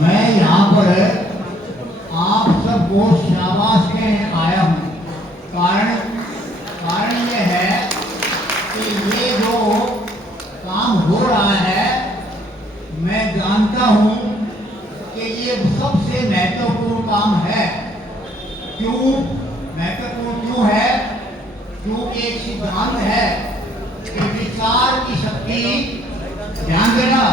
मैं यहाँ पर आप सबको शाबाश कहने आया हूँ। कारण कारण ये है कि ये जो काम हो रहा है, मैं जानता हूँ कि ये सबसे महत्वपूर्ण काम है। क्यों महत्वपूर्ण क्यों है? क्योंकि एक सिद्धांत है कि विचार की शक्ति, ध्यान देना,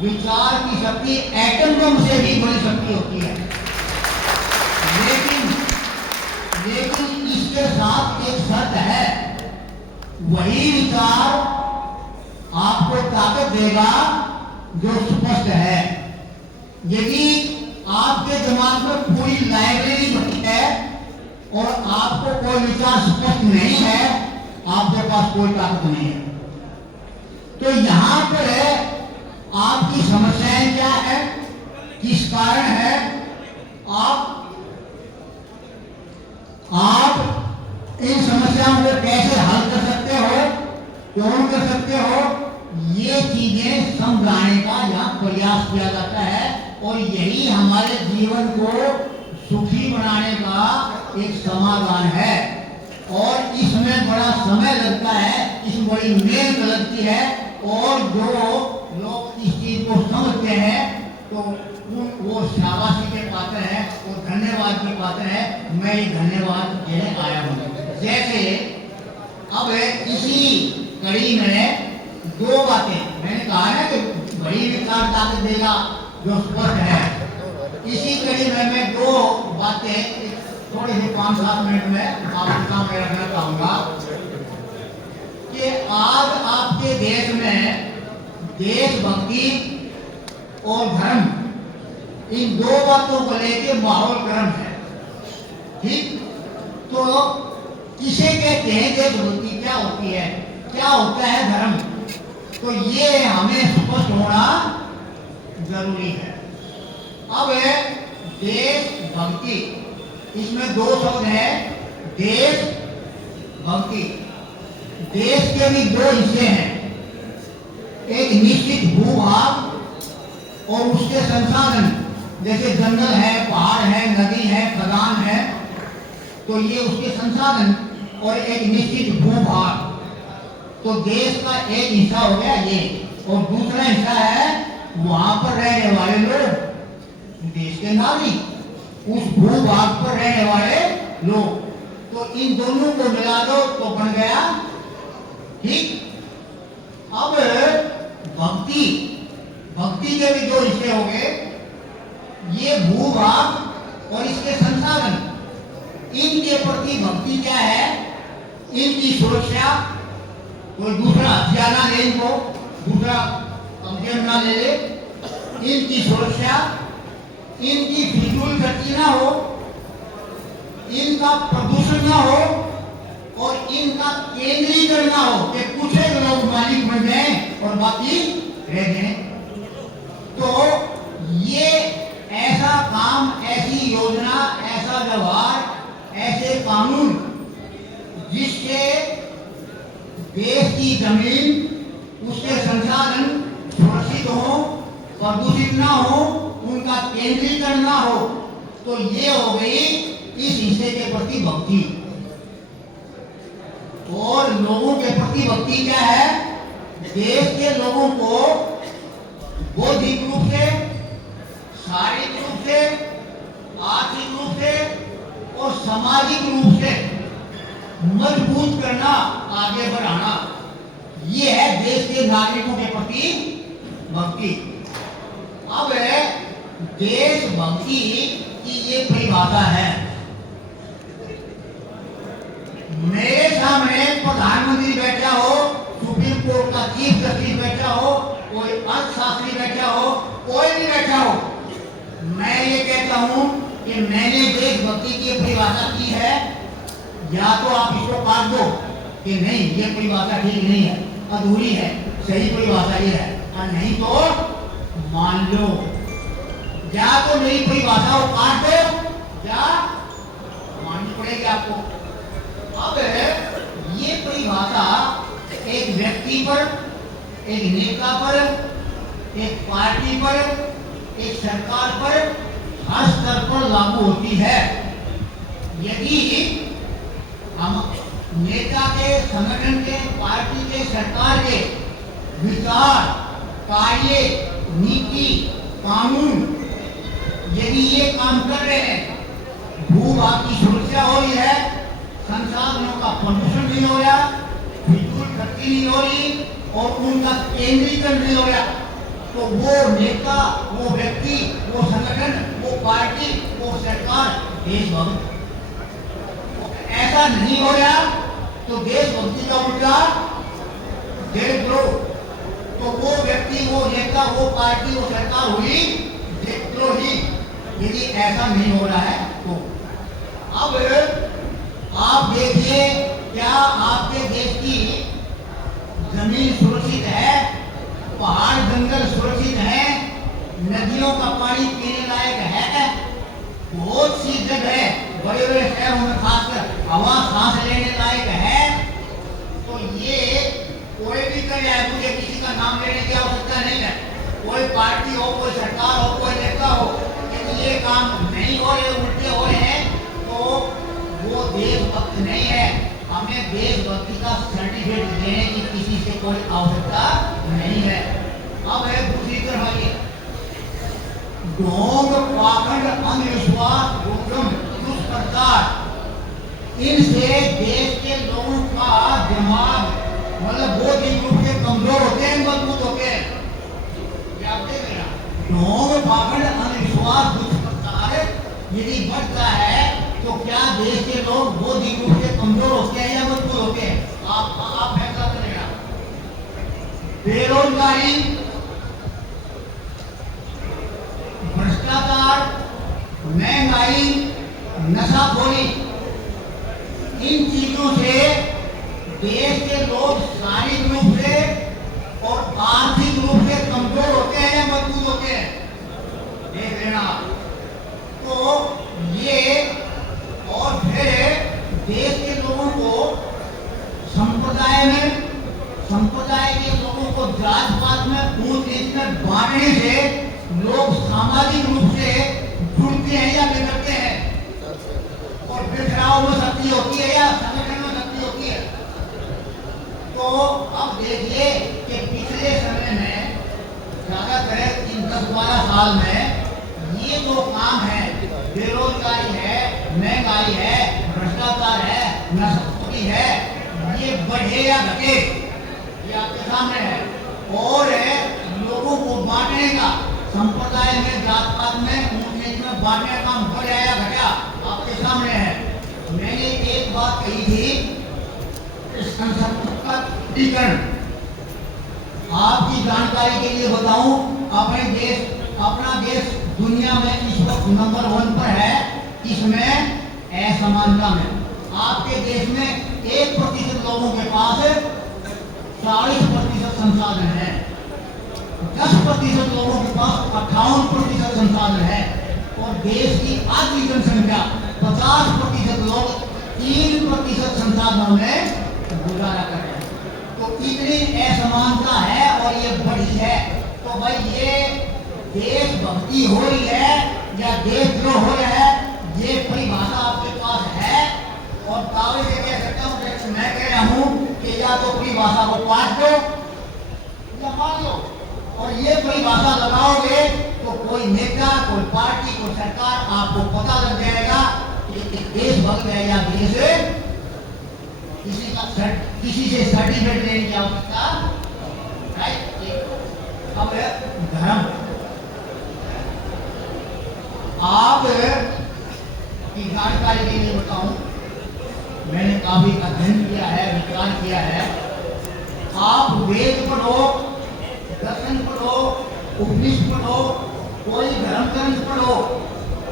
विचार की शक्ति एटम बम से भी बड़ी शक्ति होती है। लेकिन इसके साथ एक शर्त है, वही विचार आपको ताकत देगा जो स्पष्ट है। यदि आपके दिमाग में पूरी लाइब्रेरी भरी है और आपको कोई विचार स्पष्ट नहीं है, आपके पास कोई ताकत नहीं है। तो यहां पर आपकी समस्याएं क्या है, किस कारण है, आप इन समस्याओं को कैसे हल कर सकते हो, क्यों कर सकते हो, ये चीजें समझाने का यहाँ प्रयास किया जाता है। और यही हमारे जीवन को सुखी बनाने का एक समाधान है। और इसमें बड़ा समय लगता है, इसमें बड़ी मेहनत लगती है। और जो लोग इस चीज को समझते हैं तो वो शाबाशी के पात्र है और धन्यवाद के पात्र है। मैं ये धन्यवाद देने आया हूँ। जैसे अब इसी कड़ी में दो बातें मैंने कहा है कि बड़ी विचार ताकत देगा जो स्पष्ट है। इसी कड़ी में मैं दो बातें थोड़ी सी 5-7 मिनट में आपके सामने रखना चाहूंगा कि आज आपके देश में देशभक्ति और धर्म, इन दो बातों को लेकर माहौल गर्म है। ठीक, तो किसे कहते हैं देशभक्ति, क्या होती है, क्या होता है धर्म, तो ये हमें स्पष्ट होना जरूरी है। अब देशभक्ति, इसमें दो शब्द हैं, देश भक्ति। देश के भी दो हिस्से हैं, एक निश्चित भूभाग और उसके संसाधन, जैसे जंगल है, पहाड़ है, नदी है, खदान है, तो ये उसके संसाधन, और एक निश्चित भूभाग। तो देश का एक हिस्सा हो गया ये, और दूसरा हिस्सा है वहां पर रहने वाले लोग, देश के नागरिक, उस भूभाग पर रहने वाले लोग। तो इन दोनों को मिला दो तो बन गया, ठीक। अब भक्ति, भक्ति के भी दो हिस्से हो गए, ये भूभाग और इसके संसाधन। इनके प्रति भक्ति क्या है, इनकी सुरक्षा, कोई दूसरा हथियार ना ले, इनको दूसरा कमजोर ना ले ले, इनकी सुरक्षा, इनकी फिजूल खर्ची ना हो, इनका प्रदूषण ना हो, और इनका केंद्रीकरण ना हो कि कुछ लोग मालिक बन जाए और बाकी रह जाए। तो ये ऐसा काम, ऐसी योजना, ऐसा व्यवहार, ऐसे कानून जिससे देश की जमीन, उसके संसाधन सुरक्षित हो, प्रदूषित ना हो, उनका केंद्रीकरण ना हो, तो ये हो गई इस हिस्से के प्रति भक्ति। और लोगों के प्रति भक्ति क्या है, देश के लोगों को बौद्धिक रूप से, शारीरिक रूप से, आर्थिक रूप से और सामाजिक रूप से मजबूत करना, आगे बढ़ाना, ये है देश के नागरिकों के प्रति भक्ति। अब देशभक्ति की ये परिभाषा है। मेरे सामने प्रधानमंत्री बैठा हो, सुप्रीम कोर्ट का चीफ जस्टिस बैठा हो, कोई अर्थशास्त्री बैठा हो, कोई भी बैठा हो, मैं ये कहता हूं कि मैंने देशभक्ति की परिभाषा की है, या तो आप इसको काट दो कि नहीं ये परिभाषा ठीक नहीं है, अधूरी है, सही परिभाषा ये है, और नहीं तो मान लो। या तो मेरी परिभाषा को काट दो या माननी पड़ेगी आपको। अब ये परिभाषा एक व्यक्ति पर, एक नेता पर, एक पार्टी पर, एक सरकार पर हर स्तर पर लागू होती है। यदि हम नेता के, संगठन के, पार्टी के, सरकार के विचार, कार्य, नीति, कानून यदि ये काम कर रहे हैं, भू-भाग की सुरक्षा हो रही है, संसाधनों का प्रदूषण नहीं हो रहा, विद्युत खर्ची नहीं हो रही और उनका केंद्रीकरण नहीं हो रहा, तो वो नेता, वो व्यक्ति, वो संगठन, वो पार्टी, वो सरकार देशभक्त। ऐसा नहीं हो रहा तो देशभक्ति का उल्टा देशद्रोह। तो वो व्यक्ति, वो नेता, वो पार्टी, वो सरकार हुई देशद्रोही। यदि ऐसा नहीं हो रहा है तो अब आप देखिए, क्या आपके देश की जमीन सुरक्षित है, पहाड़ जंगल सुरक्षित है, नदियों का पानी पीने लायक है? बहुत सी जगह बड़े बड़े शहरों में खासकर हवा सांस लेने लायक है। तो ये कोई भी कर रहा है, मुझे किसी का नाम लेने की आवश्यकता नहीं है, कोई पार्टी हो, कोई सरकार हो, कोई नेता हो, यदि ये काम नहीं हो रहे, उल्टे हो रहे हैं, तो वो देशभक्त नहीं है। हमें देशभक्ति का सर्टिफिकेट देने की किसी से कोई आवश्यकता नहीं है। अब है दूसरी तरफ आइए, ढोंग, पाखंड, अंधविश्वास, दुष्कर्म, दुष्प्रचार, इनसे देश के लोगों का दिमाग मतलब बौद्धिक रूप से कमजोर होते हैं, मजबूत होते हैं। ढोंग, पाखंड, अंधविश्वास, दुष्प्रचार यदि बढ़ता है तो क्या देश के लोग बौद्धिक रूप से कमजोर होते हैं या मजबूत होते हैं? आप फैसला करेगा। बेरोजगारी, भ्रष्टाचार, महंगाई, नशाखोरी, इन चीजों से देश के लोग शारीरिक रूप से और आर्थिक रूप से कमजोर होते हैं या मजबूत होते हैं? देख लेना। तो ये और फिर देश के लोगों को संप्रदाय के लोगों को जात पात में, ऊंच नीच में बांटने से लोग सामाजिक रूप से जुड़ते हैं या बिगड़ते हैं? और बिखराव में शक्ति होती है या संगठन में शक्ति होती है? तो अब देखिए कि पिछले समय में ज्यादातर इन 10-12 साल में ये जो काम है, बेरोजगारी है, महंगाई है, भ्रष्टाचार है, नशाखोरी है, ये बढ़े या घटे, ये आपके सामने है। और लोगों को बांटने का, संप्रदाय में, जात पात में, ऊंच नीच में बांटने का काम बढ़ा या घटा, आपके सामने है। मैंने एक बात कही थी, संसद का टीकरण। आपकी जानकारी के लिए बताऊं, अपना देश दुनिया में इस वक्त नंबर 1 पर है, इसमें असमानता में। आपके देश में 1% लोगों के पास 40% संसाधन है, 10% लोगों के पास 58% संसाधन है, और देश की आधी जनसंख्या 50% लोग 3% संसाधनों में गुजारा कर रहे हैं। तो इतनी असमानता है और ये बढ़ी है। तो भाई ये देशभक्ति हो रही है या देशद्रोह हो रहा है, ये परिभाषा आपके पास है? और दावे से कह सकता हूँ, जैसे मैं कह रहा हूँ कि या तो परिभाषा को पाट दो या मान लो, और ये परिभाषा लगाओगे तो कोई नेता, कोई पार्टी, कोई सरकार, आपको पता लग जाएगा कि देशभक्त है या देश किसी से सर्टिफिकेट लेने की आवश्यकता नहीं। अब धर्म, आप की जानकारी के लिए बताऊं, मैंने काफी अध्ययन किया है, विचार किया है। आप वेद पढ़ो, दर्शन पढ़ो, उपनिषद पढ़ो, कोई धर्म ग्रंथ पढ़ो,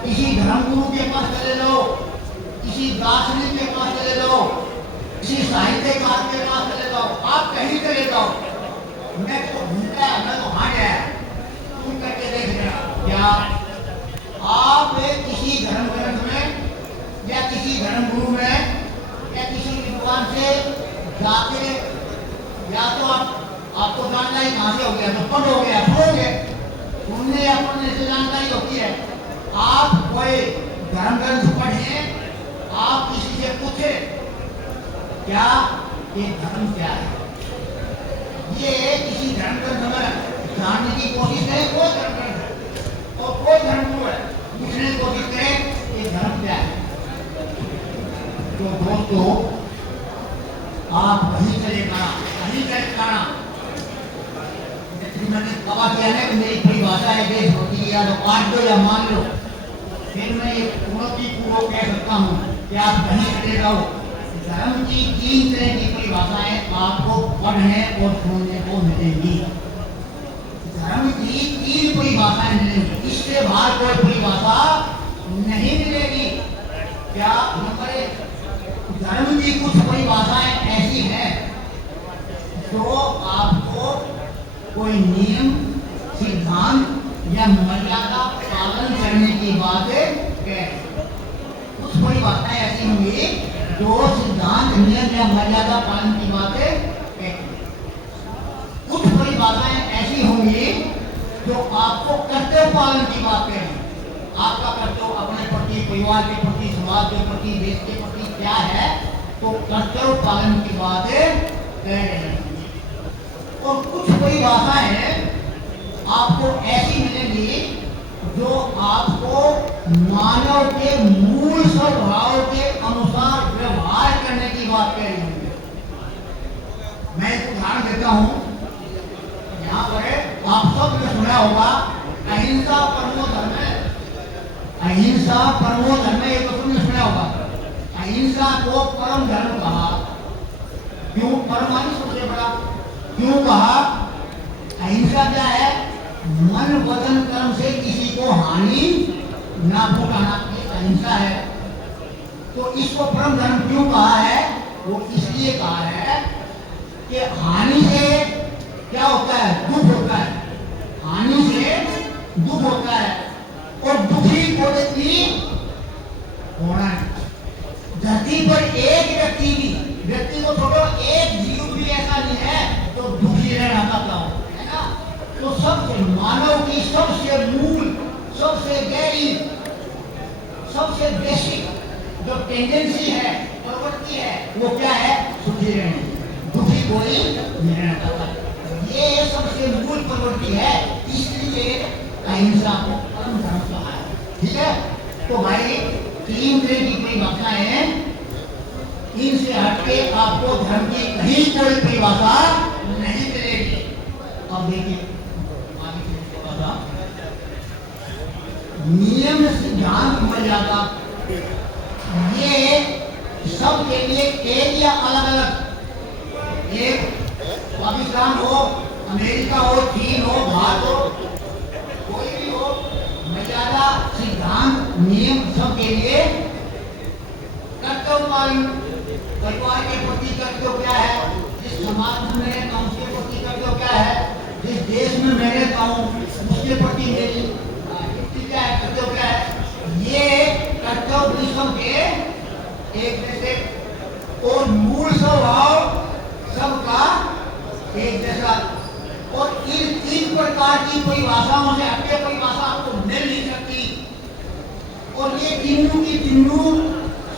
किसी धर्म गुरु के पास चले लो, किसी दार्शनिक के पास चले लो, किसी साहित्यकार के पास चले जाओ, आप कहीं चले जाओ, मैं तो घूमता, मैं तो हाँ गया, तुम करके देख लेना। क्या आप किसी धर्म ग्रंथ में या किसी धर्म गुरु में या किसी विद्वान से जाके, या तो आपको जानना ही कहाँ से हो गया, तो पढ़ हो गया, पढ़ोगे, उन्हें अपने से जानकारी होती है। आप कोई धर्म ग्रंथ पढ़े, आप किसी से पूछे क्या ये धर्म क्या है, ये किसी धर्म ग्रंथ में जानने की कोशिश करे, कोई धर्म ग्रंथ है और कोई धर्म गुरु है पूछने की कोशिश करे ये धर्म क्या है, तो दोस्तों आप वहीं चले खाना मैंने कहा किया है कि मेरी परिभाषा है देशभक्ति की, या तो काट दो या मान लो, फिर मैं ये पूर्व कह सकता हूँ कि आप कहीं चले जाओ। धर्म की 3 तरह की परिभाषाएं आपको पढ़ने और सुनने को मिलेंगी। धर्म की 3 परिभाषाएं मिलेंगी, इससे बाहर कोई परिभाषा नहीं मिलेगी। क्या नंबर 1, धर्म की कुछ परिभाषाएं ऐसी हैं जो आपको कोई नियम, सिद्धांत या मर्यादा पालन करने की बातें कह, कुछ परिभाषाएं ऐसी होंगी जो सिद्धांत, नियम या मर्यादा पालन की बातें कहती, कुछ परिभाषाएं ऐसी होंगी जो आपको कर्तव्य पालन की बात कहेंगी। आपका कर्तव्य अपने प्रति, परिवार के प्रति, समाज के प्रति, देश के प्रति क्या है, तो कर्तव्य पालन की बातें कह रहे हैं। और कुछ परिभाषाएं आपको ऐसी मिलेंगी जो आपको मानव के मूल स्वभाव के अनुसार व्यवहार करने की बात कह रही है। मैं एक उदाहरण देता हूं, यहाँ पर आप सब ने सुना होगा अहिंसा परमो धर्म है। अहिंसा परमो धर्म है, ये तो तुमने सुना होगा। अहिंसा को परम धर्म कहा, क्यों? परमाणु सबसे बड़ा, क्यों कहा? अहिंसा क्या है? मन वचन कर्म से किसी को हानि ना पहुंचाना, ये अहिंसा है। तो इसको परम धर्म क्यों कहा है? वो इसलिए कहा है कि हानि से क्या होता है? दुख होता है। हानि से दुख होता है और दुखी को व्यक्ति होना है। धरती पर एक व्यक्ति को छोड़ो, एक जीव भी ऐसा नहीं है तो दुखी रहना चाहता हो, है ना? तो सबसे मानव की सबसे मूल, सबसे गहरी, सबसे बेसिक जो टेंडेंसी है, प्रवृत्ति है, वो क्या है? सुखी रहना। दुखी कोई नहीं रहना चाहता। ये सबसे मूल प्रवृत्ति है, इसलिए अहिंसा को परम धर्म कहा है। ठीक है, तो भाई 3 तरह की परिभाषाएं, इनसे हटके आपको धर्म की कहीं कोई परिभाषा नहीं मिलेगी। अब देखिए नियम, सिद्धांत, मर्यादा, ये सब के लिए एक या अलग अलग, एक पाकिस्तान हो, अमेरिका हो, चीन हो, भारत हो, कोई भी हो, मर्यादा, सिद्धांत, नियम सब के लिए कर्तव्य पालन, परिवार के प्रति कर्तव्य क्या है, जिस समाज में मैं रहता हूँ उसके प्रति कर्तव्य क्या है, जिस देश में मैं रहता हूँ उसके प्रति मेरी क्या है, कर्तव्य क्या है, ये कर्तव्य विश्व के एक जैसे और मूल स्वभाव सबका एक जैसा। और इन 3 प्रकार की परिभाषाओं से हटके परिभाषा आपको मिल नहीं सकती। और ये तीनों की तीनों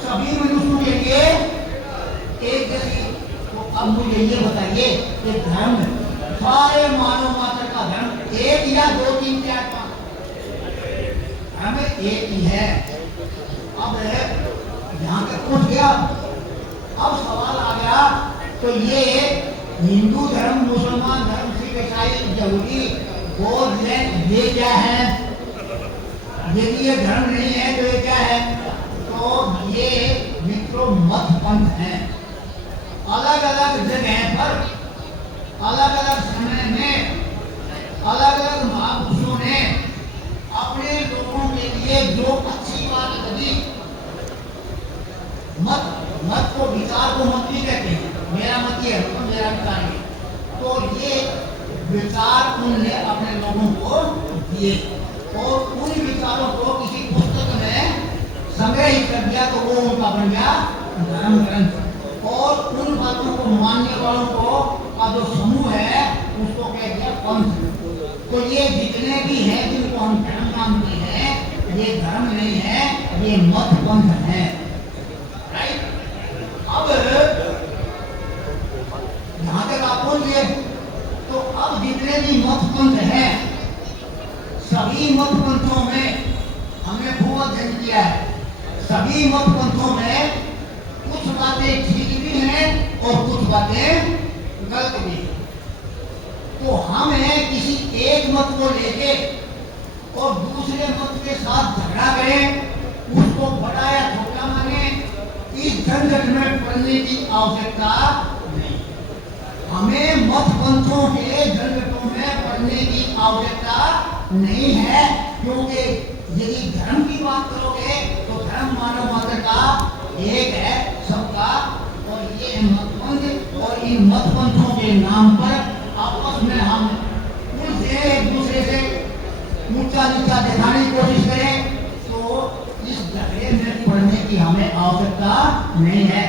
सभी मनुष्यों के लिए एक जैसी। तो अब मुझे ये बताइए कि धर्म, सारे मानव मात्र का धर्म एक या 2, 3, 4, 5? धर्म एक ही है। अब यहाँ तक पहुंच गया, अब सवाल आ गया, तो ये हिंदू धर्म, मुसलमान धर्म, सिख, ईसाई, यहूदी, बौद्ध, ये क्या है? यदि ये धर्म नहीं है तो ये क्या है? तो ये मित्रों मत पंथ है। अलग अलग जगह पर, अलग अलग समय में, अलग अलग महापुरुषों ने अपने लोगों के लिए जो अच्छी बात लगी, मत को, विचार को मत भी कहते हैं। मेरा मत ये है, तो मेरा विचार है। तो ये विचार उनने अपने लोगों को दिए और उन विचारों को किसी पुस्तक में संग्रहित कर दिया, तो वो उनका बन गया धर्म ग्रंथ। और उन बातों को मानने वालों को का जो समूह है उसको कह दिया पंथ। तो ये जितने भी हैं जिनको हम धर्म मानते हैं, ये धर्म नहीं है, ये मत पंथ है। राइट? अब यहां तक आप बोलिए, तो अब जितने भी मत पंथ हैं, सभी मत पंथों में हमने खूब अध्ययन किया है, सभी मत पंथों में कुछ बातें ठीक भी हैं और कुछ बातें गलत भी हैं। तो हमें किसी एक मत को लेके और दूसरे मत के साथ झगड़ा करें, उसको बड़ा या छोटा माने, इस झंझट में पड़ने की आवश्यकता नहीं। हमें मत पंथों के झंझटों में पड़ने की आवश्यकता नहीं है, क्योंकि यदि धर्म की बात करोगे तो धर्म मानव मात्र का एक है, सबका, और ये मत पंथ और इन मत पंथों के नाम पर आपस में हम एक दूसरे से ऊंचा नीचा दिखाने की कोशिश करें, तो इस झगड़े में पड़ने की हमें आवश्यकता नहीं है।